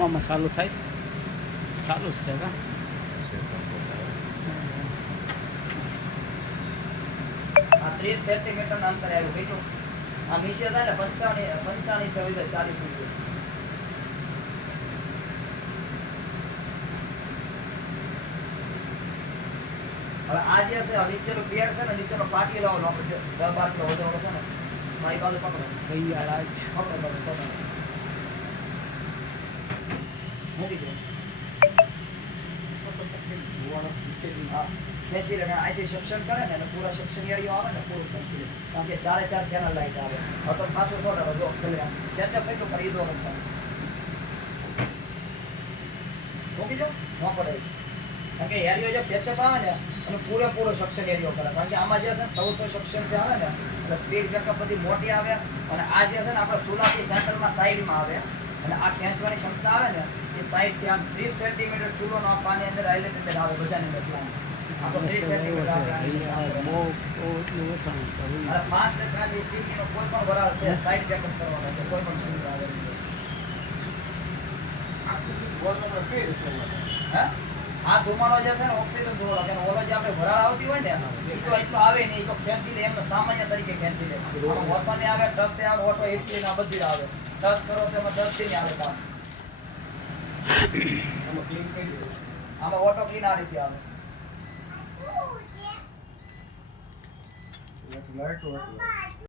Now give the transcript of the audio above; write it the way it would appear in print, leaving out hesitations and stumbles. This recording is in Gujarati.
આમાં ચાલુ થાય છે. ચાલુ જ છે કા આ 30 સેન્ટીમીટર અંતર આવ્યું બીજું આ નીચે થાય ને 55 40 ઇંચ. હવે આ જે છે નીચેનો બેડ છે ને નીચેનો પાટી લાવવાનો આપણે 10-12 કિલો વજન છે ને મારી બાજુ પકડો તૈયાર આજ પકડો મૂકી દો હા ખેંચી લે અહીંથી સક્શન કરે ને પૂરા સક્શન એરિયો આવે ને પૂરું ખેંચી લે કારણ કે 4 ચેનલ લાઈટ આવે હવે પાછું છોડો જો ખેલે ખેંચા કેટલું કરી દો મૂકી દો ન પડે કારણ કે એરિયો જે ખેંચપ આવે ને અને પૂરેપૂરો સક્શન એરિયો કરે કારણ કે આમાં જે છે ને 100 સક્શન જે આવે ને એટલે સ્પીડ બેકઅપ બધી મોટી આવે અને આ જે છે ને આપણે ચૂલાથી સેન્ટરમાં સાઈડમાં આવે અને આ ખેંચવાની ક્ષમતા આવે ને એ સાઈડથી આમ 30 સેન્ટીમીટર ચૂલોનો આ પાણી અંદર હાઇલાઇટેડ આવે બધાની અંદર પ્લાન આપણે 30 સેન્ટીમીટર આવે બહુ એટલું ઓછું કરવું. અને 5% ની ચીનીનો કોઈ પણ વરાળ છે સાઈડ બેકઅપ કરવાનો છે કોઈ પણ ચીની આવે હે આ ધુમાડો જે છે ને ઓક્સિજન ધુમાડો કે ઓલો જે આપણે વરાળ આવતી હોય ને એ તો એટલો આવે નહીં એ તો ખેંચી લે એમને સામાન્ય તરીકે ખેંચી લે આમાં મોસમી આવે ટસે આવે ઓટો હિટલી ના બધી આવે ટચ કરો તો એમાં 10 થી નહીં આવે કામ આમાં ક્લીન કરી દો આમાં ઓટો ક્લીન આ રીતે આવે લાઈટ